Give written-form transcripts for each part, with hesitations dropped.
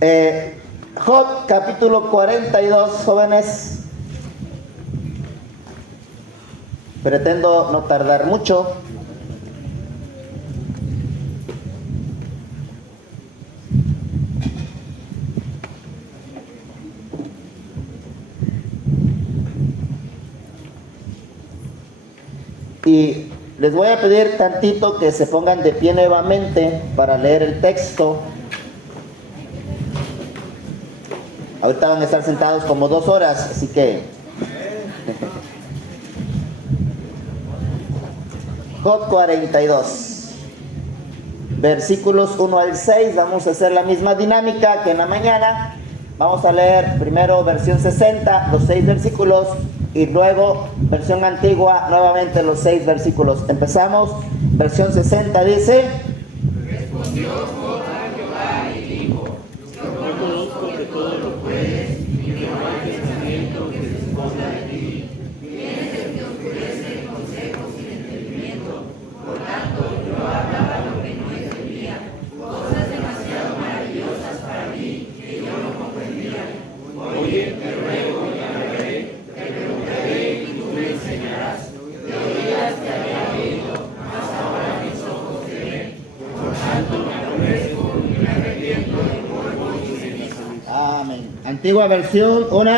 Job capítulo 42, jóvenes. Pretendo no tardar mucho. Y les voy a pedir tantito que se pongan de pie nuevamente para leer el texto. Ahorita van a estar sentados como 2 horas, así que... Job 42, versículos 1 al 6. Vamos a hacer la misma dinámica que en la mañana. Vamos a leer primero versión 60, los 6 versículos, y luego versión antigua, nuevamente los 6 versículos. Empezamos. Versión 60 dice: Respondió Job a Jehová y dijo: yo conozco que todo lo puedes y que no hay pensamiento que se esconda de ti. Tienes el que oscurece el consejo sin entendimiento. Por tanto, yo hablaba lo que no entendía, cosas demasiado maravillosas para mí que yo no comprendía. Oye, te ruego y hablaré, te preguntaré y tú me enseñarás. De oídas te había oído, mas ahora mis ojos te ven. Por tanto me aborrezco y me arrepiento del polvo y ceniza. amén. Antigua versión, 1,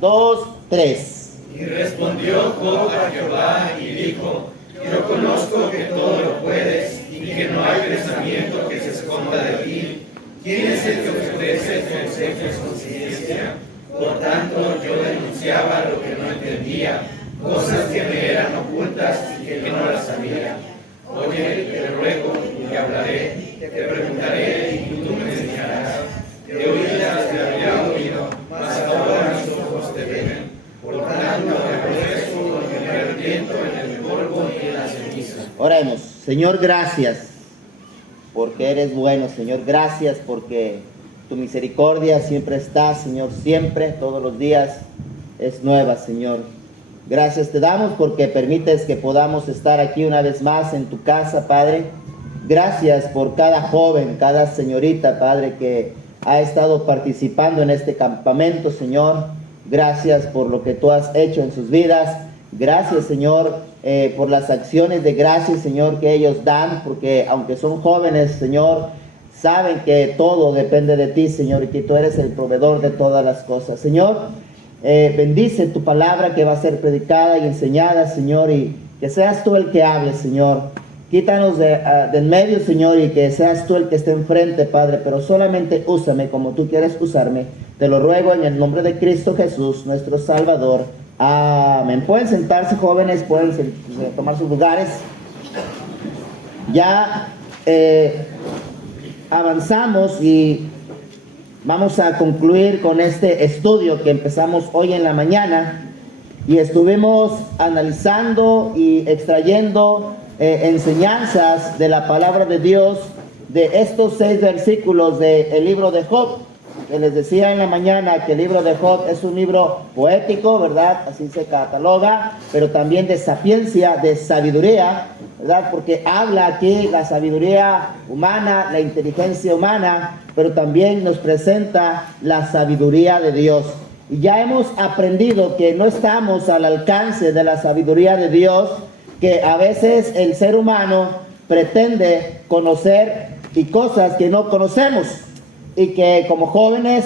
2, 3. Y respondió Job a Jehová y dijo: yo conozco que todo lo puedes y que no hay pensamiento que se esconda de ti. ¿Quién es el que ofrece consejos con ciencia? Por tanto, yo denunciaba lo que no entendía, cosas que me eran ocultas y que no las sabía. Oye, te ruego y hablaré, te preguntaré y tú me enseñarás. De oídas te había oído, mas ahora mis ojos te ven. Por tanto, me aborrezco porque me arrepiento en el polvo y en la ceniza. Oremos. Señor, gracias porque eres bueno, Señor. Gracias porque tu misericordia siempre está, Señor, siempre, todos los días es nueva, Señor. Gracias te damos porque permites que podamos estar aquí una vez más en tu casa, Padre. Gracias por cada joven, cada señorita, Padre, que ha estado participando en este campamento, Señor. Gracias por lo que tú has hecho en sus vidas. Gracias, Señor, por las acciones de gracias, Señor, que ellos dan, porque aunque son jóvenes, Señor, saben que todo depende de ti, Señor, y que tú eres el proveedor de todas las cosas. Señor, bendice tu palabra que va a ser predicada y enseñada, Señor, y que seas tú el que hable, Señor. Quítanos de en medio, Señor, y que seas tú el que esté enfrente, Padre, pero solamente úsame como tú quieres usarme. Te lo ruego en el nombre de Cristo Jesús, nuestro Salvador. Amén. Pueden sentarse, jóvenes, pueden tomar sus lugares. Ya avanzamos y vamos a concluir con este estudio que empezamos hoy en la mañana, y estuvimos analizando y extrayendo enseñanzas de la palabra de Dios de estos 6 versículos del libro de Job. Que les decía en la mañana que el libro de Job es un libro poético, ¿verdad? Así se cataloga, pero también de sapiencia, de sabiduría, ¿verdad? Porque habla aquí la sabiduría humana, la inteligencia humana, pero también nos presenta la sabiduría de Dios. Y ya hemos aprendido que no estamos al alcance de la sabiduría de Dios, que a veces el ser humano pretende conocer y cosas que no conocemos. Y que como jóvenes,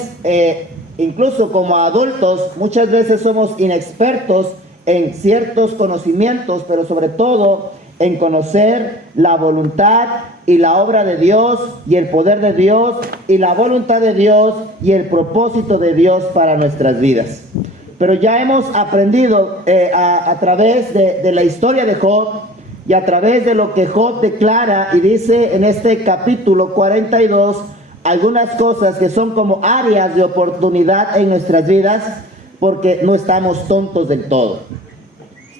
incluso como adultos, muchas veces somos inexpertos en ciertos conocimientos, pero sobre todo en conocer la voluntad y la obra de Dios y el poder de Dios y la voluntad de Dios y el propósito de Dios para nuestras vidas. Pero ya hemos aprendido a través de la historia de Job y a través de lo que Job declara y dice en este capítulo 42, algunas cosas que son como áreas de oportunidad en nuestras vidas, porque no estamos tontos del todo.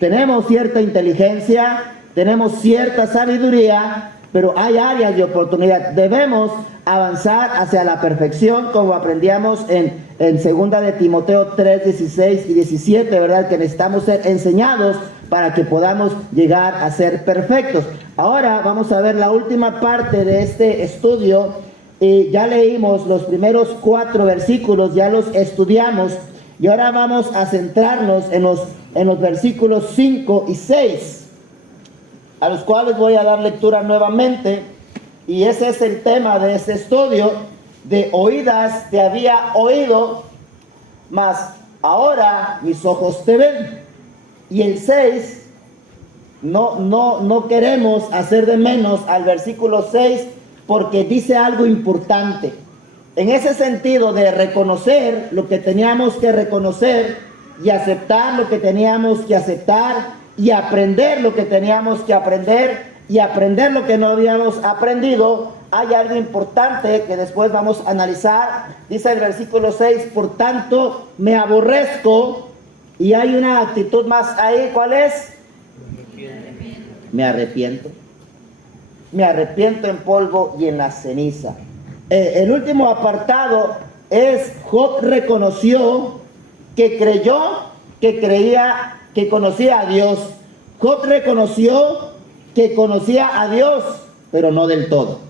Tenemos cierta inteligencia, tenemos cierta sabiduría, pero hay áreas de oportunidad. Debemos avanzar hacia la perfección, como aprendíamos en 2 de Timoteo 3, 16 y 17, ¿verdad? Que necesitamos ser enseñados para que podamos llegar a ser perfectos. Ahora vamos a ver la última parte de este estudio, Ya leímos los primeros 4 versículos, ya los estudiamos y ahora vamos a centrarnos en los versículos 5 y 6, a los cuales voy a dar lectura nuevamente. Y ese es el tema de este estudio: de oídas te había oído, mas ahora mis ojos te ven. Y el 6, no queremos hacer de menos al versículo 6, porque dice algo importante. En ese sentido de reconocer lo que teníamos que reconocer y aceptar lo que teníamos que aceptar y aprender lo que teníamos que aprender y aprender lo que no habíamos aprendido, hay algo importante que después vamos a analizar. Dice el versículo 6, por tanto me aborrezco, y hay una actitud más ahí. ¿Cuál es? Me arrepiento. Me arrepiento en polvo y en la ceniza. El último apartado es: Job reconoció que creyó, que creía, que conocía a Dios. Job reconoció que conocía a Dios, pero no del todo.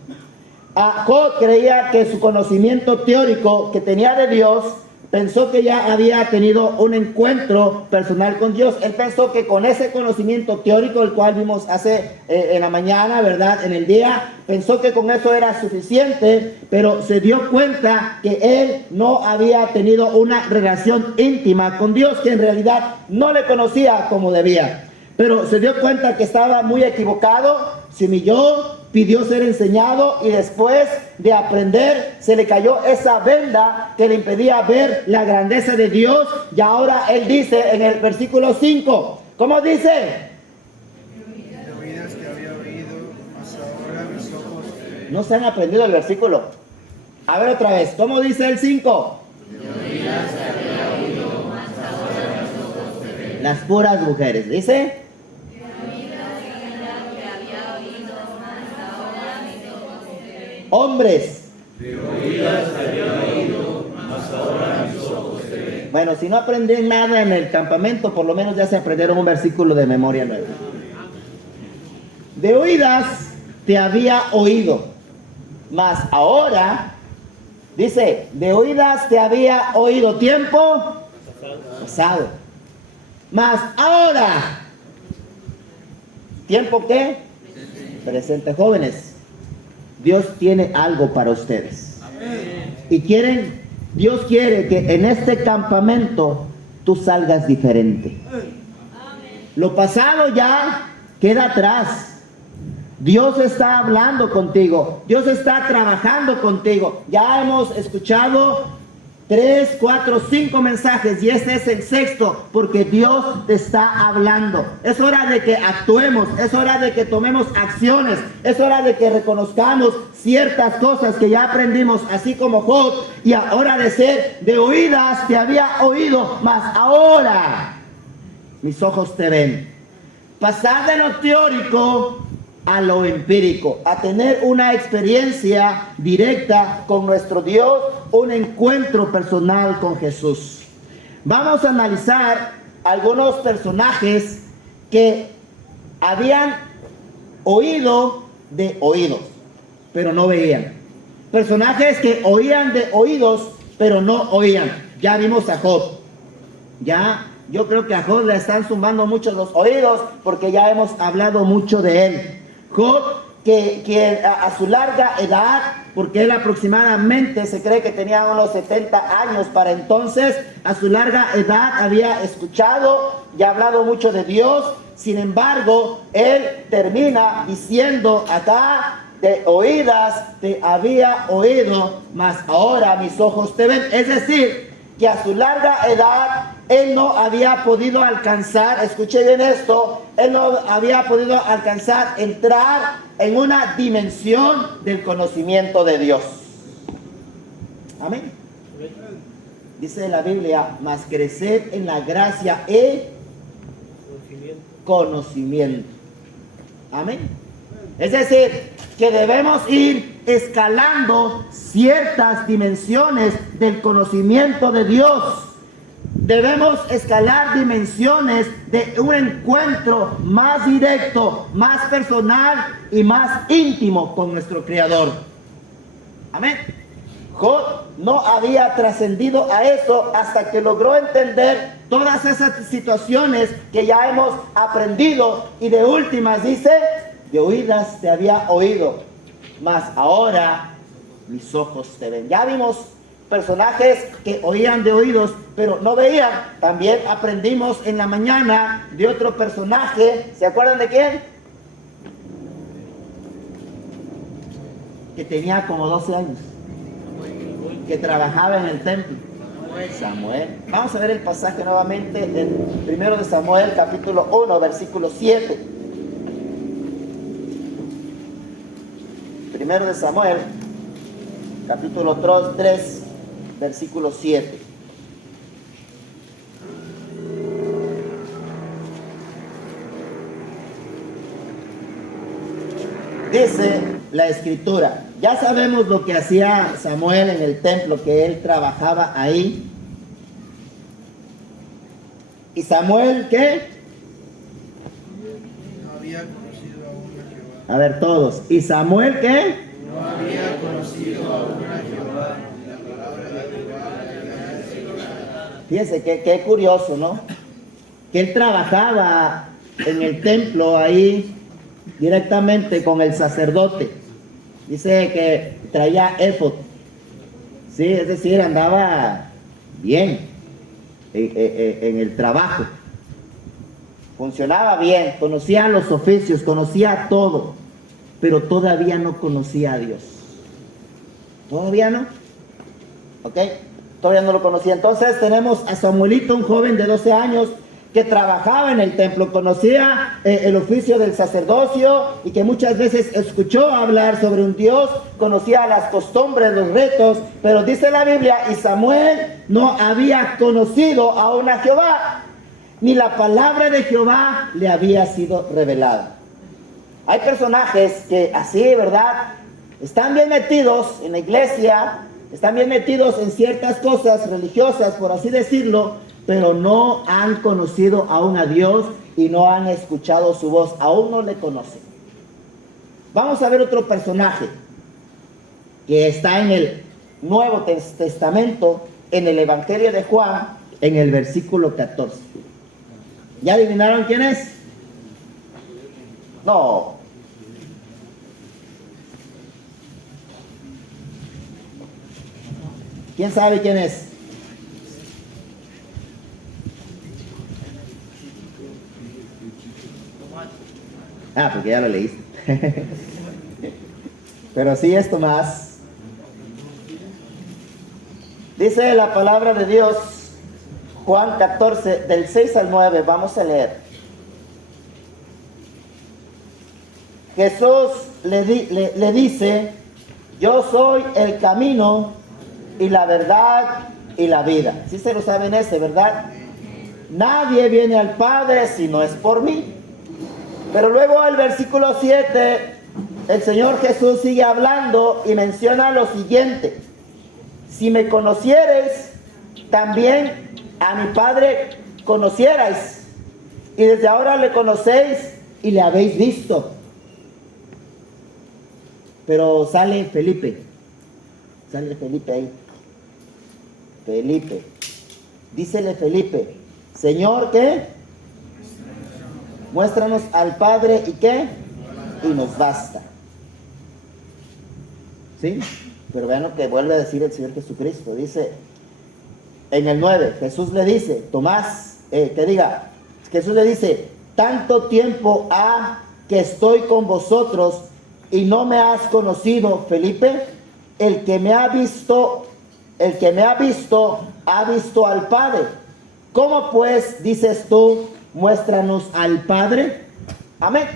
Job creía que su conocimiento teórico que tenía de Dios, pensó que ya había tenido un encuentro personal con Dios. Él pensó que con ese conocimiento teórico, el cual vimos hace en la mañana, ¿verdad? En el día, pensó que con eso era suficiente, pero se dio cuenta que él no había tenido una relación íntima con Dios, que en realidad no le conocía como debía. Pero se dio cuenta que estaba muy equivocado, se humilló, pidió ser enseñado, y después de aprender se le cayó esa venda que le impedía ver la grandeza de Dios. Y ahora él dice en el versículo 5, ¿cómo dice? De oídas te había oído, mas ahora mis ojos te ven. No se han aprendido el versículo. A ver otra vez, ¿cómo dice el 5? De oídas te había oído, mas ahora mis ojos te ven. Las puras mujeres, dice. Hombres. De oídas te había oído, mas ahora mis ojos te ven. Bueno, si no aprendí nada en el campamento, por lo menos ya se aprendieron un versículo de memoria nueva. De oídas te había oído, mas ahora, dice, de oídas te había oído, tiempo pasado. Mas ahora, ¿tiempo qué? Presente, jóvenes. Dios tiene algo para ustedes. Y Dios quiere que en este campamento tú salgas diferente. Lo pasado ya queda atrás. Dios está hablando contigo. Dios está trabajando contigo. Ya hemos escuchado 3, 4, 5 mensajes, y este es el 6º, porque Dios te está hablando. Es hora de que actuemos, es hora de que tomemos acciones, es hora de que reconozcamos ciertas cosas que ya aprendimos, así como Job. Y ahora de ser de oídas te había oído, mas ahora mis ojos te ven. Pasar de lo teórico a lo empírico, a tener una experiencia directa con nuestro Dios, un encuentro personal con Jesús. Vamos a analizar algunos personajes que habían oído de oídos, pero no veían. Personajes que oían de oídos, pero no oían. Ya vimos a Job. Yo creo que a Job le están zumbando mucho los oídos, porque ya hemos hablado mucho de él. Job, que a su larga edad, porque él aproximadamente se cree que tenía unos 70 años para entonces, a su larga edad había escuchado y hablado mucho de Dios. Sin embargo, él termina diciendo acá: de oídas te había oído, mas ahora mis ojos te ven. Es decir, que a su larga edad él no había podido alcanzar, escuche bien esto, él no había podido alcanzar, entrar en una dimensión del conocimiento de Dios. Amén. Dice la Biblia: mas creced en la gracia y conocimiento. Amén. Es decir, que debemos ir escalando ciertas dimensiones del conocimiento de Dios. Debemos escalar dimensiones de un encuentro más directo, más personal y más íntimo con nuestro Creador. Amén. Job no había trascendido a eso hasta que logró entender todas esas situaciones que ya hemos aprendido, y de últimas dice, de oídas te había oído, mas ahora mis ojos te ven. Ya vimos personajes que oían de oídos, pero no veían. También aprendimos en la mañana de otro personaje, ¿se acuerdan de quién? Que tenía como 12 años, que trabajaba en el templo. Samuel. Vamos a ver el pasaje nuevamente en 1 de Samuel, capítulo 1, versículo 7. 1 de Samuel, capítulo 3, versículo 7. Dice la escritura, ya sabemos lo que hacía Samuel en el templo, que él trabajaba ahí. ¿Y Samuel qué? No había conocido aún a Jehová. A ver todos. ¿Y Samuel qué? No había conocido aún a Jehová. La palabra de Jehová le había sido dada. Fíjense qué curioso, ¿no? Que él trabajaba en el templo ahí directamente con el sacerdote. Dice que traía éfod. Sí, es decir, andaba bien en el trabajo. Funcionaba bien, conocía los oficios, conocía todo, pero todavía no conocía a Dios. ¿Todavía no? ¿Ok? Todavía no lo conocía. Entonces tenemos a Samuelito, un joven de 12 años, que trabajaba en el templo, conocía el oficio del sacerdocio y que muchas veces escuchó hablar sobre un Dios, conocía las costumbres, los retos, pero dice la Biblia, y Samuel no había conocido aún a Jehová, ni la palabra de Jehová le había sido revelada. Hay personajes que así, ¿verdad?, están bien metidos en la iglesia, están bien metidos en ciertas cosas religiosas, por así decirlo, pero no han conocido aún a Dios y no han escuchado su voz, aún no le conocen. Vamos a ver otro personaje que está en el Nuevo Testamento, en el Evangelio de Juan, en el versículo 14. ¿Ya adivinaron quién es? No. ¿Quién sabe quién es? Ah, porque ya lo leíste. Pero sí es Tomás. Dice la palabra de Dios, Juan 14, del 6 al 9, vamos a leer. Jesús le dice, yo soy el camino y la verdad y la vida. Sí se lo saben ese, ¿verdad? Nadie viene al Padre si no es por mí. Pero luego el versículo 7, el Señor Jesús sigue hablando y menciona lo siguiente. Si me conocierais, también a mi Padre conocierais. Y desde ahora le conocéis y le habéis visto. Pero sale Felipe. Sale Felipe ahí. Felipe. Dícele Felipe, Señor, ¿qué? Muéstranos al Padre y ¿qué? Y nos basta. ¿Sí? Pero vean lo que vuelve a decir el Señor Jesucristo. Dice en el 9, Jesús le dice, Jesús le dice, tanto tiempo ha que estoy con vosotros y no me has conocido, Felipe. El que me ha visto ha visto al Padre. ¿Cómo pues dices tú, muéstranos al Padre? Amén.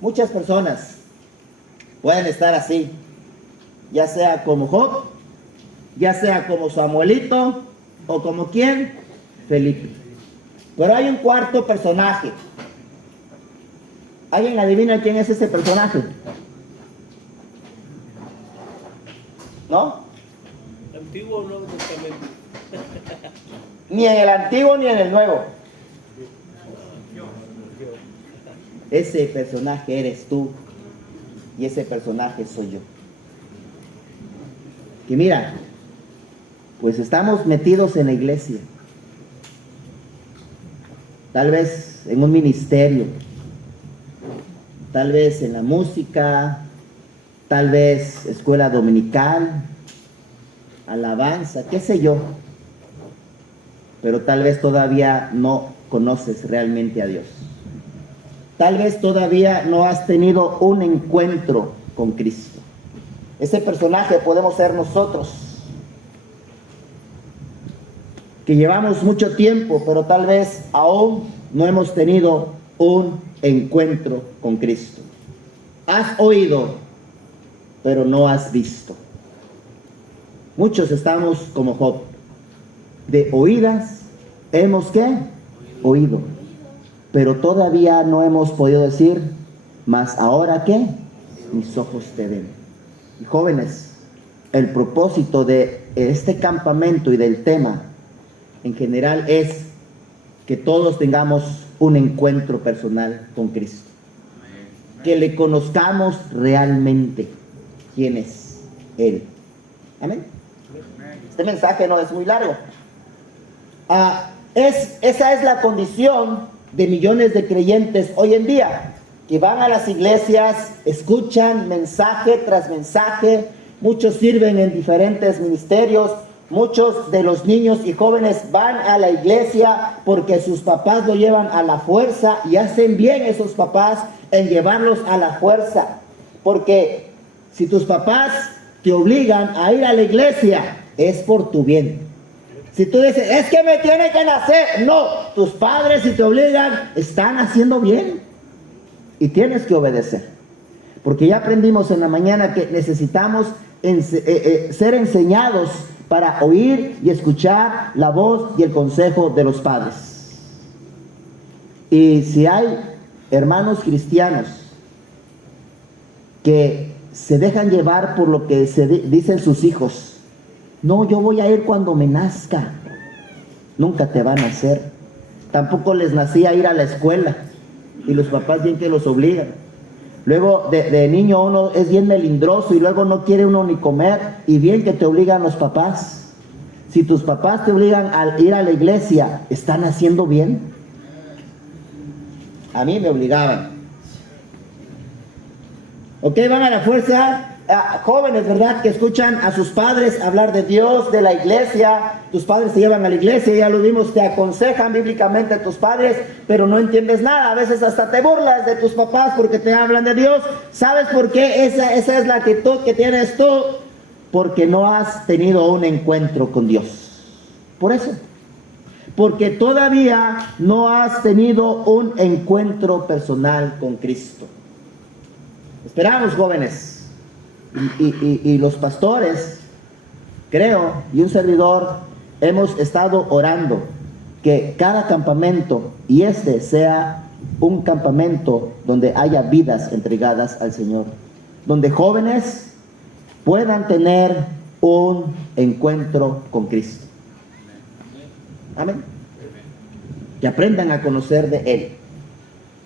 Muchas personas pueden estar así, ya sea como Job, ya sea como Samuelito, o como ¿quién? Felipe. Pero hay un cuarto personaje. ¿Alguien adivina quién es ese personaje? ¿No? Antiguo o Nuevo Testamento. Ni en el Antiguo ni en el Nuevo. Ese personaje eres tú y ese personaje soy yo. que mira, pues estamos metidos en la iglesia, tal vez en un ministerio, tal vez en la música, tal vez escuela dominical, alabanza, qué sé yo, pero tal vez todavía no conoces realmente a Dios. Tal vez todavía no has tenido un encuentro con Cristo. Ese personaje podemos ser nosotros, que llevamos mucho tiempo, pero tal vez aún no hemos tenido un encuentro con Cristo. Has oído, pero no has visto. Muchos estamos como Job. De oídas hemos ¿qué? Oído. Pero todavía no hemos podido decir, mas ahora ¿qué? Mis ojos te ven. Y jóvenes, el propósito de este campamento y del tema en general es que todos tengamos un encuentro personal con Cristo. Que le conozcamos realmente quién es Él. Amén. Este mensaje no es muy largo. Esa es la condición de millones de creyentes hoy en día, que van a las iglesias, escuchan mensaje tras mensaje, muchos sirven en diferentes ministerios, muchos de los niños y jóvenes van a la iglesia porque sus papás lo llevan a la fuerza, y hacen bien esos papás en llevarlos a la fuerza, porque si tus papás te obligan a ir a la iglesia, es por tu bien. Si tú dices, es que me tiene que nacer, no, tus padres, si te obligan, están haciendo bien y tienes que obedecer, porque ya aprendimos en la mañana que necesitamos ser enseñados para oír y escuchar la voz y el consejo de los padres. Y si hay hermanos cristianos que se dejan llevar por lo que dicen sus hijos, no, yo voy a ir cuando me nazca, nunca te van a hacer. Tampoco les nacía ir a la escuela, y los papás bien que los obligan. Luego de niño uno es bien melindroso y luego no quiere uno ni comer, y bien que te obligan los papás. Si tus papás te obligan a ir a la iglesia, ¿están haciendo bien? A mí me obligaban. Ok, van a la fuerza. Jóvenes, ¿verdad?, que escuchan a sus padres hablar de Dios, de la iglesia. Tus padres te llevan a la iglesia, ya lo vimos, te aconsejan bíblicamente a tus padres, pero no entiendes nada. A veces hasta te burlas de tus papás porque te hablan de Dios. ¿Sabes por qué? Esa es la actitud que tienes tú, porque no has tenido un encuentro con Dios. Por eso, porque todavía no has tenido un encuentro personal con Cristo. Esperamos, jóvenes. Y los pastores, creo, y un servidor, hemos estado orando que cada campamento, y este sea un campamento donde haya vidas entregadas al Señor, donde jóvenes puedan tener un encuentro con Cristo. Amén. Que aprendan a conocer de Él.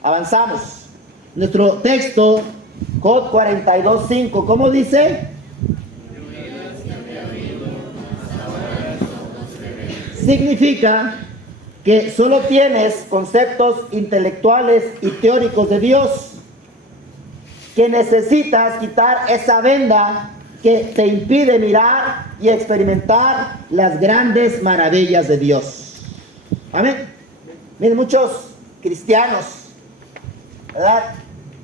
Avanzamos. Nuestro texto, Job 42:5, ¿cómo dice? Significa que solo tienes conceptos intelectuales y teóricos de Dios, que necesitas quitar esa venda que te impide mirar y experimentar las grandes maravillas de Dios. Amén. Miren, muchos cristianos, ¿verdad?,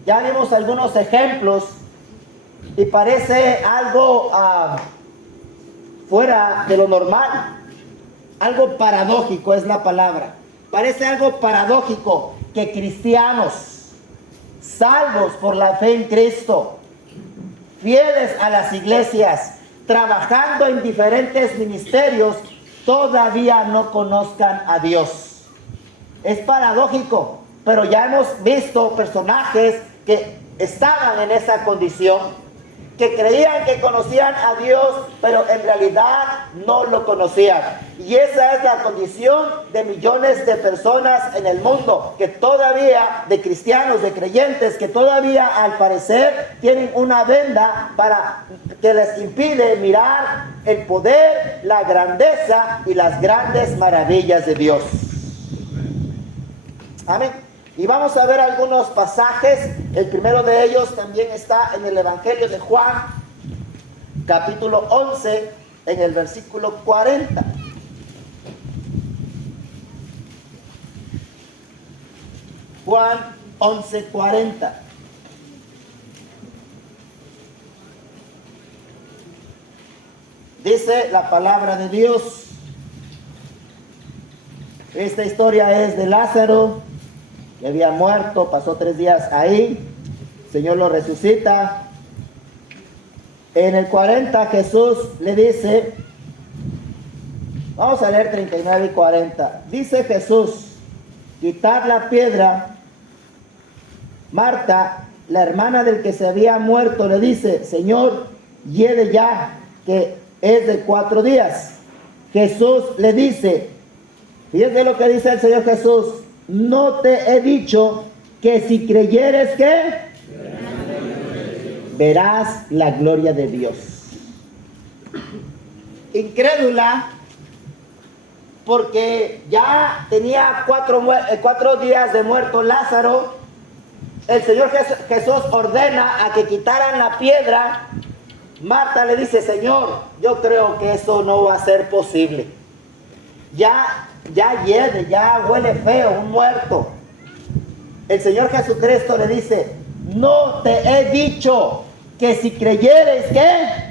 ya vimos algunos ejemplos y parece algo fuera de lo normal, algo paradójico es la palabra. Parece algo paradójico que cristianos, salvos por la fe en Cristo, fieles a las iglesias, trabajando en diferentes ministerios, todavía no conozcan a Dios. Es paradójico, pero ya hemos visto personajes que estaban en esa condición, que creían que conocían a Dios, pero en realidad no lo conocían. Y esa es la condición de millones de personas en el mundo, que todavía, de cristianos, de creyentes, que todavía al parecer tienen una venda que les impide mirar el poder, la grandeza y las grandes maravillas de Dios. Amén. Y vamos a ver algunos pasajes. El primero de ellos también está en el Evangelio de Juan, capítulo 11, en el versículo 40. Juan 11:40. Dice la palabra de Dios. Esta historia es de Lázaro, que había muerto, pasó 3 días ahí. El Señor lo resucita. En el 40 Jesús le dice, vamos a leer 39 y 40. Dice Jesús, quitad la piedra. Marta, la hermana del que se había muerto, le dice, Señor, hiede ya, que es de 4 días. Jesús le dice, fíjate lo que dice el Señor Jesús, no te he dicho que si creyeres que verás la gloria de Dios. Incrédula, porque ya tenía 4 días de muerto Lázaro. El Señor Jesús ordena a que quitaran la piedra. Marta le dice, Señor, yo creo que eso no va a ser posible. Ya hiede, ya huele feo, un muerto. El Señor Jesucristo le dice, no te he dicho que si creyeres que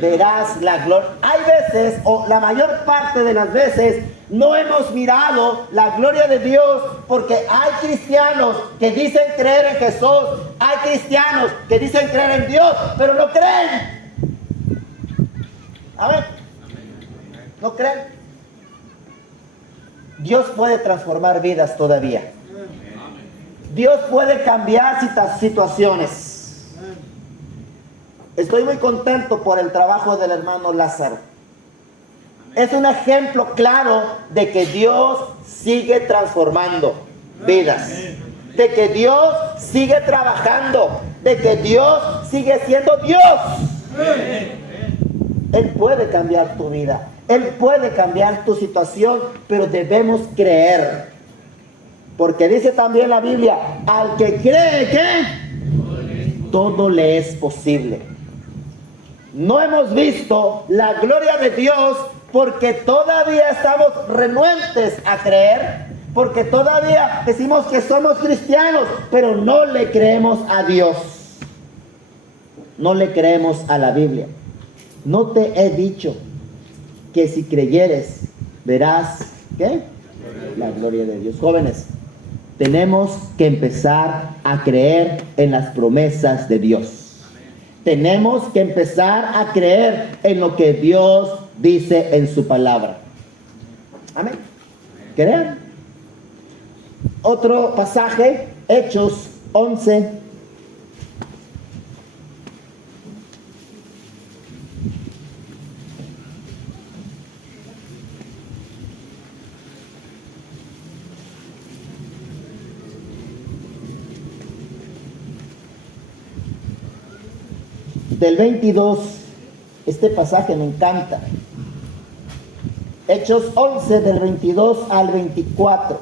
verás la gloria. Hay veces, o la mayor parte de las veces, no hemos mirado la gloria de Dios porque hay cristianos que dicen creer en Jesús, hay cristianos que dicen creer en Dios, pero no creen. Amén. No creen. Dios puede transformar vidas todavía. Dios puede cambiar situaciones. Estoy muy contento por el trabajo del hermano Lázaro. Es un ejemplo claro de que Dios sigue transformando vidas, de que Dios sigue trabajando, de que Dios sigue siendo Dios. Él puede cambiar tu vida, Él puede cambiar tu situación, pero debemos creer. Porque dice también la Biblia, al que cree que todo le es posible. No hemos visto la gloria de Dios porque todavía estamos renuentes a creer, porque todavía decimos que somos cristianos, pero no le creemos a Dios. No le creemos a la Biblia. No te he dicho que si creyeres verás, ¿qué? La gloria de Dios. Jóvenes, tenemos que empezar a creer en las promesas de Dios. Tenemos que empezar a creer en lo que Dios dice en su palabra. Amén. Creer. Otro pasaje, Hechos 11. Del 22, este pasaje me encanta. Hechos 11 del 22 al 24.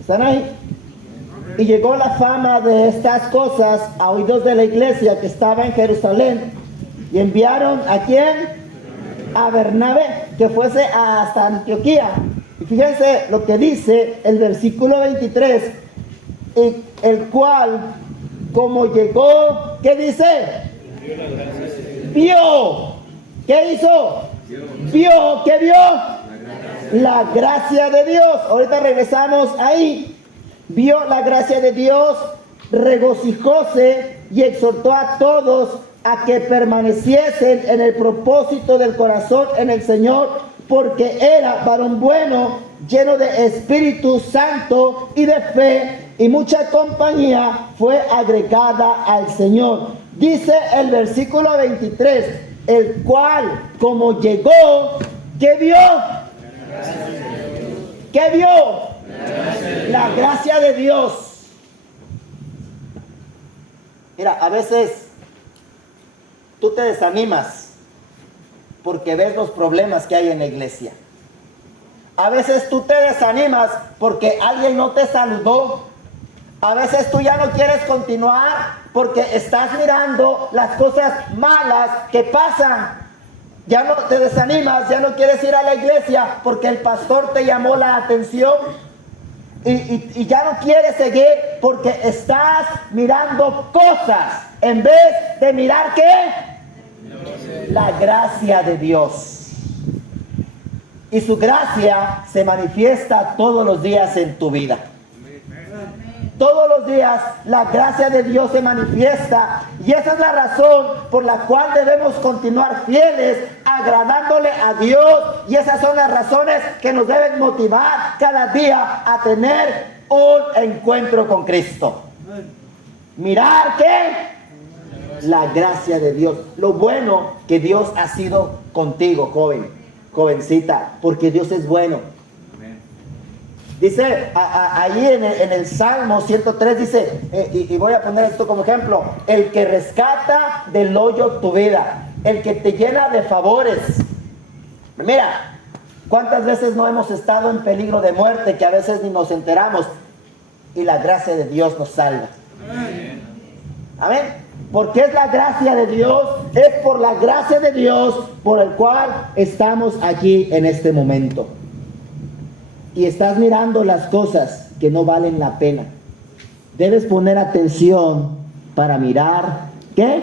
¿Están ahí? Y llegó la fama de estas cosas a oídos de la iglesia que estaba en Jerusalén. Y enviaron ¿a quién? A Bernabé, que fuese hasta Antioquía. Y fíjense lo que dice el versículo 23. Y el cual, como llegó, ¿qué dice? Vio. ¿Qué hizo? Vio. ¿Qué vio? La gracia de Dios. Ahorita regresamos ahí. Vio la gracia de Dios, regocijóse y exhortó a todos a que permaneciesen en el propósito del corazón en el Señor, porque era varón bueno, lleno de Espíritu Santo y de fe, y mucha compañía fue agregada al Señor. Dice el versículo 23, el cual, como llegó, ¿qué vio? ¿Qué vio? La gracia de Dios. Mira, a veces tú te desanimas porque ves los problemas que hay en la iglesia. A veces tú te desanimas porque alguien no te saludó. A veces tú ya no quieres continuar porque estás mirando las cosas malas que pasan. Ya no te desanimas, ya no quieres ir a la iglesia porque el pastor te llamó la atención. Y ya no quieres seguir porque estás mirando cosas en vez de mirar ¿qué? La gracia de Dios. Y su gracia se manifiesta todos los días en tu vida. Todos los días la gracia de Dios se manifiesta, y esa es la razón por la cual debemos continuar fieles, agradándole a Dios, y esas son las razones que nos deben motivar cada día a tener un encuentro con Cristo. Mirar ¿qué? La gracia de Dios, lo bueno que Dios ha sido contigo, joven, jovencita, porque Dios es bueno. Dice ahí en el Salmo 103, dice, y voy a poner esto como ejemplo: el que rescata del hoyo tu vida, el que te llena de favores. Mira, ¿cuántas veces no hemos estado en peligro de muerte que a veces ni nos enteramos y la gracia de Dios nos salva? Amén. Porque es la gracia de Dios, es por la gracia de Dios por el cual estamos aquí en este momento. Y estás mirando las cosas que no valen la pena. Debes poner atención para mirar ¿qué?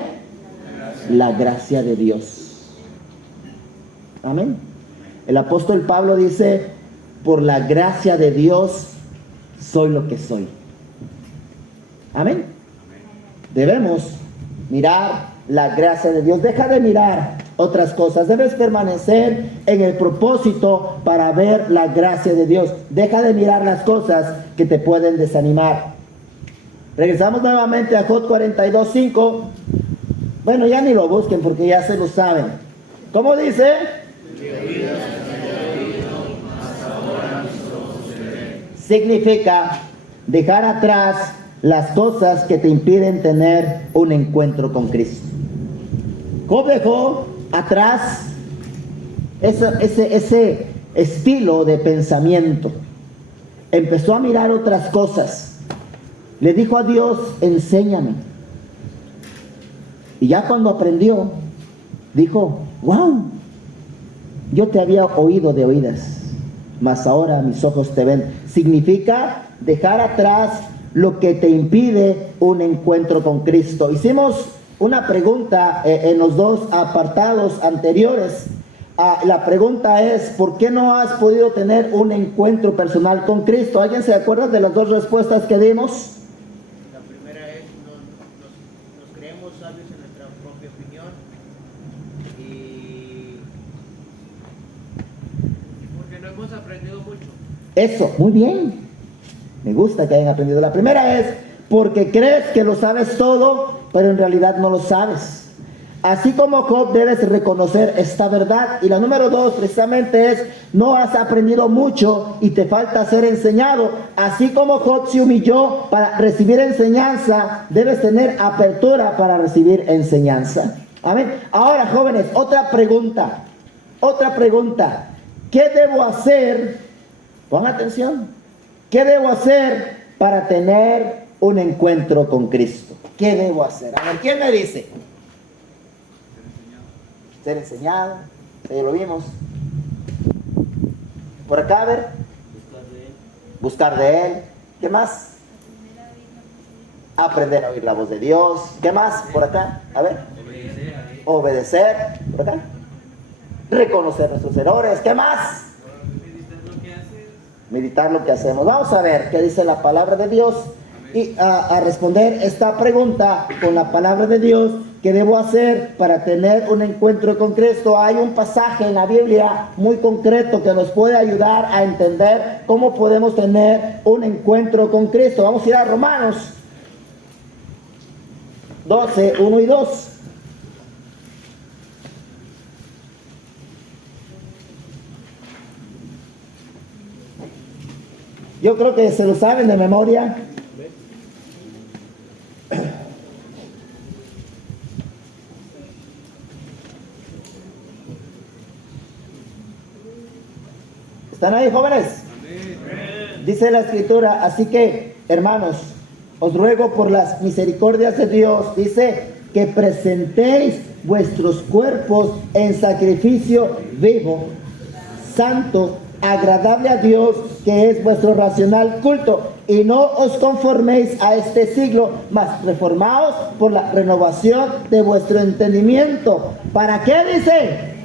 La gracia de Dios. Amén. El apóstol Pablo dice: por la gracia de Dios soy lo que soy. Amén. Debemos mirar la gracia de Dios. Deja de mirar otras cosas. Debes permanecer en el propósito para ver la gracia de Dios. Deja de mirar las cosas que te pueden desanimar. Regresamos nuevamente a Job 42:5. Bueno, ya ni lo busquen porque ya se lo saben. ¿Cómo dice? Significa dejar atrás las cosas que te impiden tener un encuentro con Cristo. Job dejó atrás ese estilo de pensamiento. Empezó a mirar otras cosas. Le dijo a Dios: enséñame. Y ya cuando aprendió, dijo: wow, yo te había oído de oídas, mas ahora mis ojos te ven. Significa dejar atrás lo que te impide un encuentro con Cristo. Hicimos una pregunta en los dos apartados anteriores. La pregunta es: ¿por qué no has podido tener un encuentro personal con Cristo? ¿Alguien se acuerda de las dos respuestas que dimos? La primera es: nos creemos sabios en nuestra propia opinión, y porque no hemos aprendido mucho. Eso, muy bien. Me gusta que hayan aprendido. La primera es porque crees que lo sabes todo, pero en realidad no lo sabes. Así como Job, debes reconocer esta verdad. Y la número 2 precisamente es: no has aprendido mucho y te falta ser enseñado. Así como Job se humilló para recibir enseñanza, debes tener apertura para recibir enseñanza. Amén. Ahora, jóvenes, otra pregunta. ¿Qué debo hacer? Pon atención. ¿Qué debo hacer para tener un encuentro con Cristo? ¿Qué debo hacer? A ver, ¿quién me dice? Ser enseñado. Ya lo vimos. Por acá, a ver. Buscar de Él. ¿Qué más? Aprender a oír la voz de Dios. ¿Qué más? Por acá. A ver. Obedecer. Por acá. Reconocer nuestros errores. ¿Qué más? Meditar lo que hacemos. Vamos a ver qué dice la palabra de Dios y a responder esta pregunta con la palabra de Dios. ¿Qué debo hacer para tener un encuentro con Cristo? Hay un pasaje en la Biblia muy concreto que nos puede ayudar a entender cómo podemos tener un encuentro con Cristo. Vamos a ir a Romanos 12, 1 y 2. Yo creo que se lo saben de memoria. ¿Están ahí, jóvenes? Dice la Escritura, así que, hermanos, os ruego por las misericordias de Dios, dice, que presentéis vuestros cuerpos en sacrificio vivo, santo, agradable a Dios, que es vuestro racional culto, y no os conforméis a este siglo, mas reformaos por la renovación de vuestro entendimiento. ¿Para qué dice?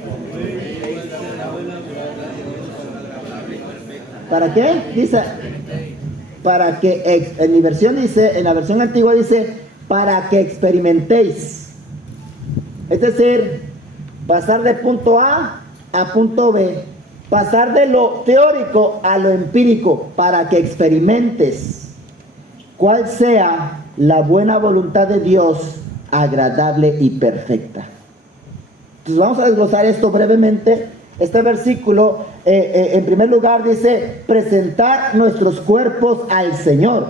¿Para qué? Dice, para que, en mi versión dice, en la versión antigua dice, para que experimentéis. Es decir, pasar de punto A a punto B, pasar de lo teórico a lo empírico, para que experimentes cuál sea la buena voluntad de Dios, agradable y perfecta. Entonces vamos a desglosar esto brevemente. Este versículo, en primer lugar, dice, presentar nuestros cuerpos al Señor.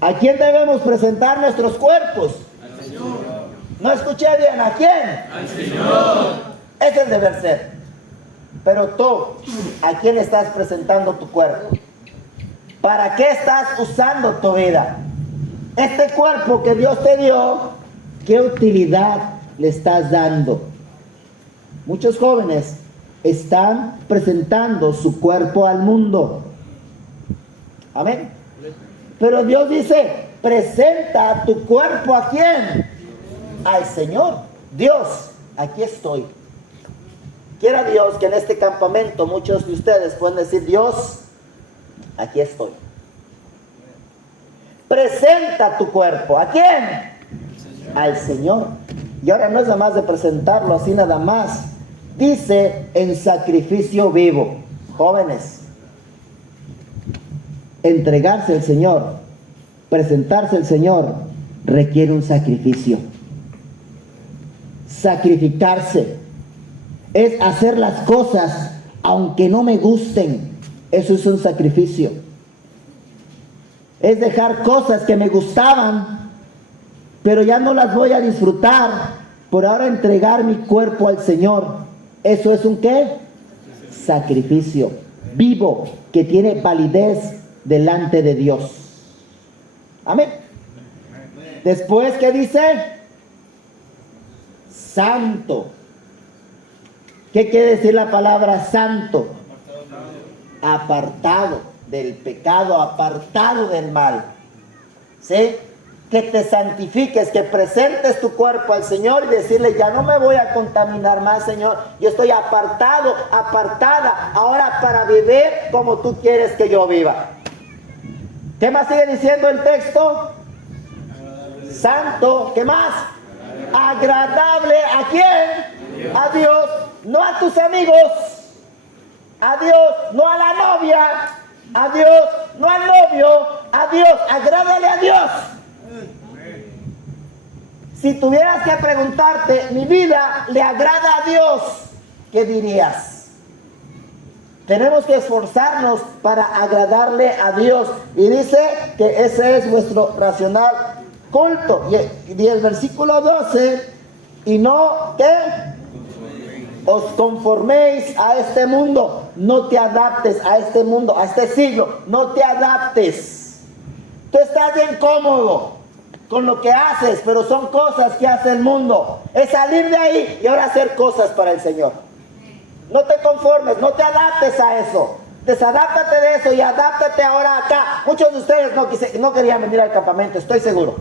¿A quién debemos presentar nuestros cuerpos? Al Señor. No escuché bien, ¿a quién? Al Señor. Ese es el deber ser. Pero tú, ¿a quién estás presentando tu cuerpo? ¿Para qué estás usando tu vida? Este cuerpo que Dios te dio, ¿qué utilidad le estás dando? Muchos jóvenes están presentando su cuerpo al mundo. Amén. Pero Dios dice, presenta tu cuerpo ¿a quién? Al Señor. Dios, aquí estoy. Quiera Dios que en este campamento muchos de ustedes puedan decir, Dios, aquí estoy. Presenta tu cuerpo ¿a quién? Al Señor. Y ahora no es nada más de presentarlo así nada más. Dice en sacrificio vivo. Jóvenes, entregarse al Señor, presentarse al Señor, requiere un sacrificio. Sacrificarse es hacer las cosas aunque no me gusten. Eso es un sacrificio. Es dejar cosas que me gustaban, pero ya no las voy a disfrutar, por ahora entregar mi cuerpo al Señor. ¿Eso es un qué? Sacrificio vivo, que tiene validez delante de Dios. Amén. Después, ¿qué dice? Santo. ¿Qué quiere decir la palabra santo? Apartado del pecado, apartado del mal. ¿Sí? Que te santifiques, que presentes tu cuerpo al Señor y decirle, ya no me voy a contaminar más, Señor. Yo estoy apartado, apartada, ahora para vivir como tú quieres que yo viva. ¿Qué más sigue diciendo el texto? Santo, ¿qué más? Agradable, ¿a quién? A Dios, no a tus amigos. A Dios, no a la novia. A Dios, no al novio. A Dios, agrádale a Dios. Si tuvieras que preguntarte, ¿mi vida le agrada a Dios? ¿Qué dirías? Tenemos que esforzarnos para agradarle a Dios. Y dice que ese es vuestro racional culto. Y el versículo 12, y no, ¿qué? Os conforméis a este mundo. No te adaptes a este mundo, a este siglo. No te adaptes. Tú estás bien cómodo con lo que haces, pero son cosas que hace el mundo. Es salir de ahí y ahora hacer cosas para el Señor. No te conformes, no te adaptes a eso. Desadáptate de eso y adáptate ahora acá. Muchos de ustedes no querían venir al campamento, estoy seguro.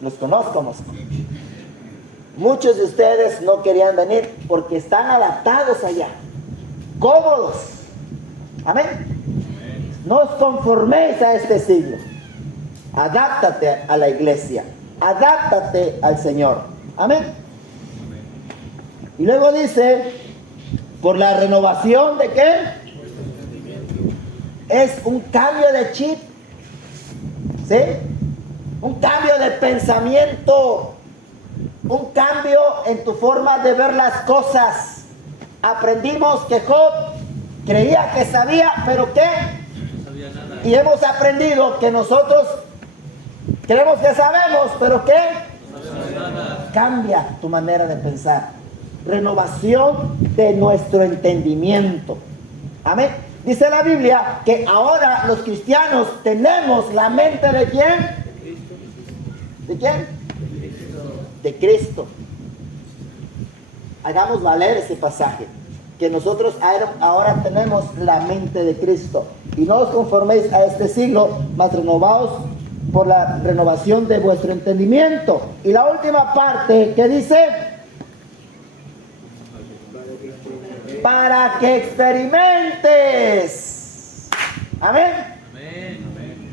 Los conozco. Muchos de ustedes no querían venir porque están adaptados allá, cómodos. Amén. No os conforméis a este siglo. Adáptate a la iglesia. Adáptate al Señor. Amén. Y luego dice, por la renovación de ¿qué? Es un cambio de chip. ¿Sí? Un cambio de pensamiento. un cambio en tu forma de ver las cosas. Aprendimos que Job creía que sabía, pero ¿qué? No sabía nada. Y hemos aprendido que nosotros creemos que sabemos, pero ¿qué? No sabía nada. Cambia tu manera de pensar. Renovación de nuestro entendimiento. Amén. Dice la Biblia que ahora los cristianos tenemos la mente ¿de quién? ¿De quién? De Cristo. Hagamos valer ese pasaje. Que nosotros ahora tenemos la mente de Cristo. Y no os conforméis a este siglo, mas renovaos por la renovación de vuestro entendimiento. Y la última parte que dice, para que experimentes. Amén. Amén.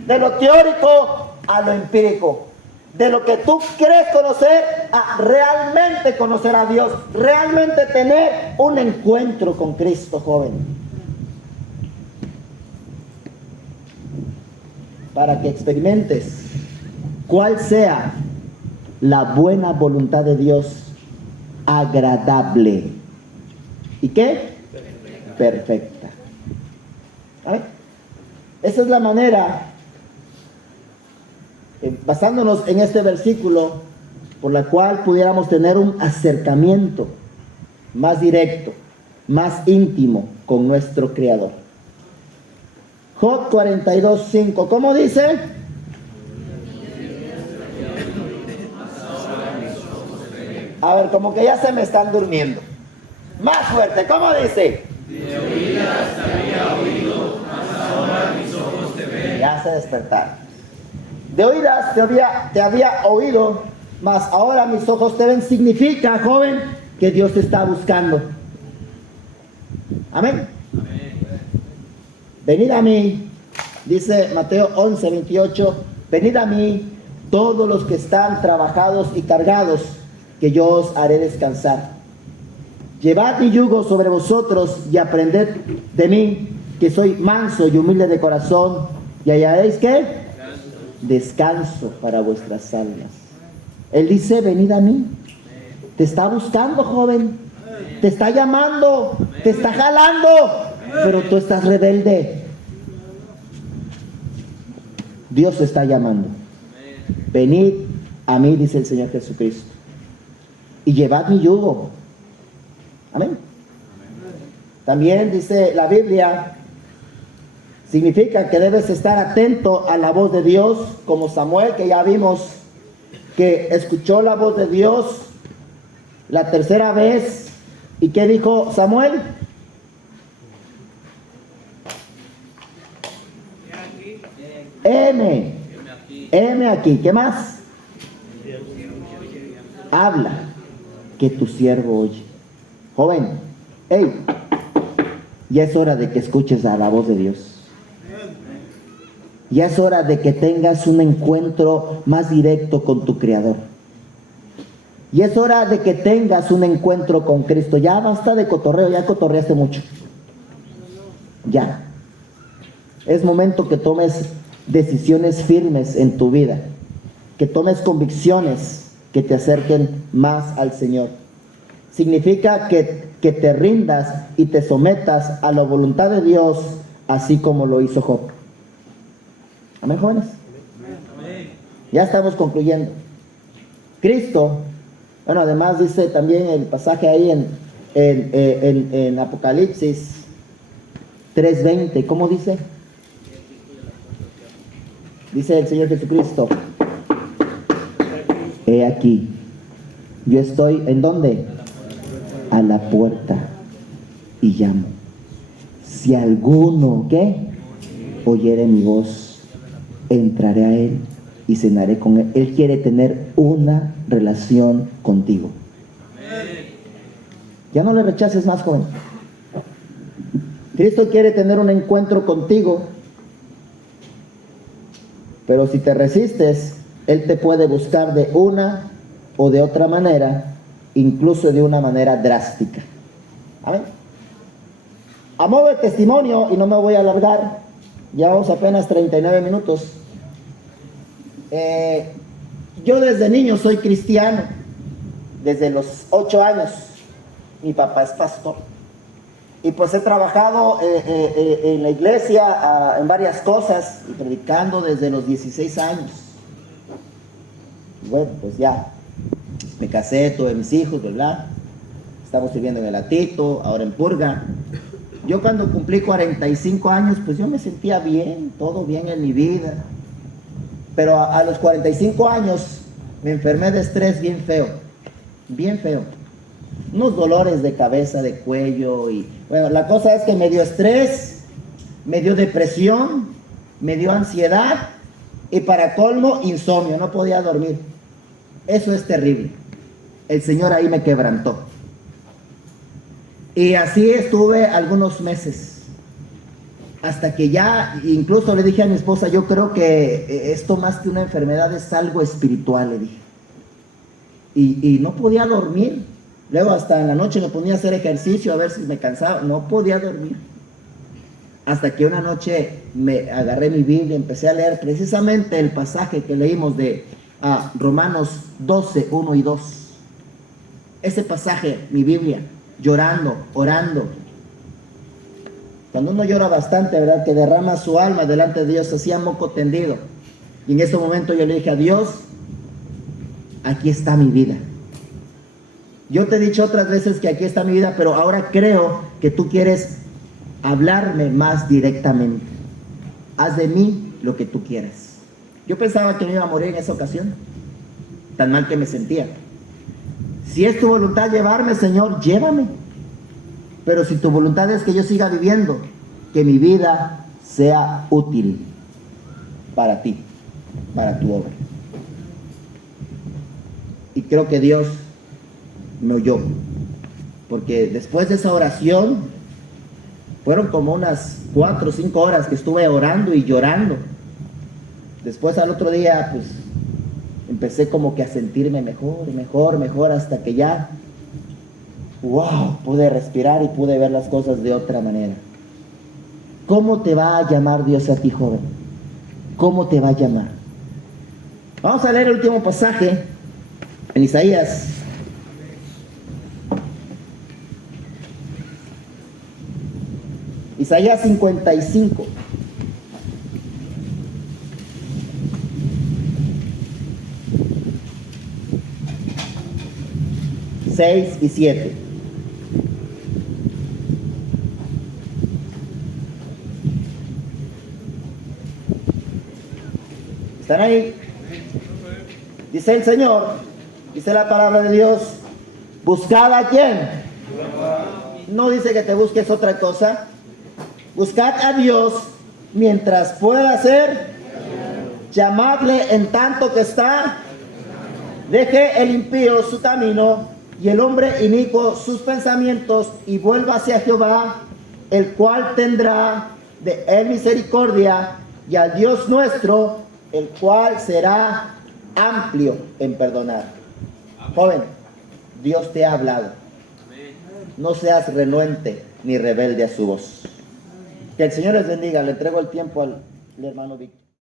De lo teórico a lo empírico. De lo que tú crees conocer a realmente conocer a Dios. Realmente tener un encuentro con Cristo, joven. Para que experimentes cuál sea la buena voluntad de Dios, agradable. ¿Y qué? Perfecta. ¿Amén? Esa es la manera, basándonos en este versículo, por la cual pudiéramos tener un acercamiento más directo, más íntimo con nuestro Creador. Job 42:5, ¿cómo dice? A ver, como que ya se me están durmiendo. Más fuerte, ¿cómo dice? De oídas te había oído, mas ahora mis ojos te ven. Ya se despertaron. De oídas te había oído, mas ahora mis ojos te ven. Significa, joven, que Dios te está buscando. Amén. Venid a mí, dice Mateo 11:28, venid a mí todos los que están trabajados y cargados, que yo os haré descansar. Llevad mi yugo sobre vosotros y aprended de mí, que soy manso y humilde de corazón, y hallaréis ¿qué? Descanso para vuestras almas. Él dice, venid a mí. Te está buscando, joven. Te está llamando. Te está jalando. Pero tú estás rebelde. Dios te está llamando. Venid a mí, dice el Señor Jesucristo, y llevad mi yugo. Amén. También dice la Biblia, significa que debes estar atento a la voz de Dios, como Samuel, que ya vimos que escuchó la voz de Dios la tercera vez. ¿Y qué dijo Samuel? Heme aquí. ¿Qué más? Habla, que tu siervo oye. Joven, hey, ya es hora de que escuches a la voz de Dios. Ya es hora de que tengas un encuentro más directo con tu Creador. Y es hora de que tengas un encuentro con Cristo. Ya basta de cotorreo, ya cotorreaste mucho. Ya. Es momento que tomes decisiones firmes en tu vida. Que tomes convicciones que te acerquen más al Señor. Significa que te rindas y te sometas a la voluntad de Dios, así como lo hizo Job. Amén, jóvenes. Ya estamos concluyendo. Cristo, bueno, además dice también el pasaje ahí en Apocalipsis 3:20, ¿cómo dice? Dice el Señor Jesucristo, he aquí, yo estoy, ¿en dónde? A la puerta y llamo. Si alguno, ¿qué? Oyere mi voz, entraré a él y cenaré con él. Él quiere tener una relación contigo. Ya no le rechaces más, joven. Cristo quiere tener un encuentro contigo, pero si te resistes, Él te puede buscar de una o de otra manera, incluso de una manera drástica. Amén. A modo de testimonio, y no me voy a alargar, llevamos apenas 39 minutos. Yo desde niño soy cristiano. desde los 8 años. Mi papá es pastor. Y pues he trabajado en la iglesia en varias cosas, y predicando desde los 16 años. Bueno, pues ya me casé, tuve mis hijos, ¿verdad? Estamos viviendo en el Atito, ahora en Purga. Yo cuando cumplí 45 años, pues yo me sentía bien, todo bien en mi vida. Pero a los 45 años me enfermé de estrés bien feo, bien feo. Unos dolores de cabeza, de cuello y... Bueno, la cosa es que me dio estrés, me dio depresión, me dio ansiedad y para colmo, insomnio, no podía dormir. Eso es terrible. El Señor ahí me quebrantó. Y así estuve algunos meses. Hasta que ya, incluso le dije a mi esposa, yo creo que esto más que una enfermedad es algo espiritual, le dije. Y no podía dormir. Luego hasta en la noche me ponía a hacer ejercicio a ver si me cansaba. No podía dormir. Hasta que una noche me agarré mi Biblia y empecé a leer precisamente el pasaje que leímos de Romanos 12, 1 y 2. Ese pasaje, mi Biblia, llorando, orando. Cuando uno llora bastante, ¿verdad? Que derrama su alma delante de Dios, hacía moco tendido. Y en ese momento yo le dije a Dios, aquí está mi vida. Yo te he dicho otras veces que aquí está mi vida, pero ahora creo que tú quieres hablarme más directamente. Haz de mí lo que tú quieras. Yo pensaba que me iba a morir en esa ocasión, tan mal que me sentía. Si es tu voluntad llevarme, Señor, llévame. Pero si tu voluntad es que yo siga viviendo, que mi vida sea útil para ti, para tu obra. Y creo que Dios me oyó, porque después de esa oración, fueron como unas 4 o 5 horas que estuve orando y llorando. Después al otro día, pues, empecé como que a sentirme mejor, hasta que ya, wow, pude respirar y pude ver las cosas de otra manera. ¿Cómo te va a llamar Dios a ti, joven? ¿Cómo te va a llamar? Vamos a leer el último pasaje en Isaías. Isaías 55. Seis y 7. ¿Están ahí? Dice el Señor, dice la palabra de Dios, buscad a quién. No dice que te busques otra cosa. Buscad a Dios mientras pueda ser, llamadle en tanto que está, deje el impío su camino y el hombre inicuo sus pensamientos y vuelva hacia Jehová, el cual tendrá de él misericordia, y al Dios nuestro, el cual será amplio en perdonar. Joven, Dios te ha hablado. No seas renuente ni rebelde a su voz. Que el Señor les bendiga. Le entrego el tiempo al hermano Víctor.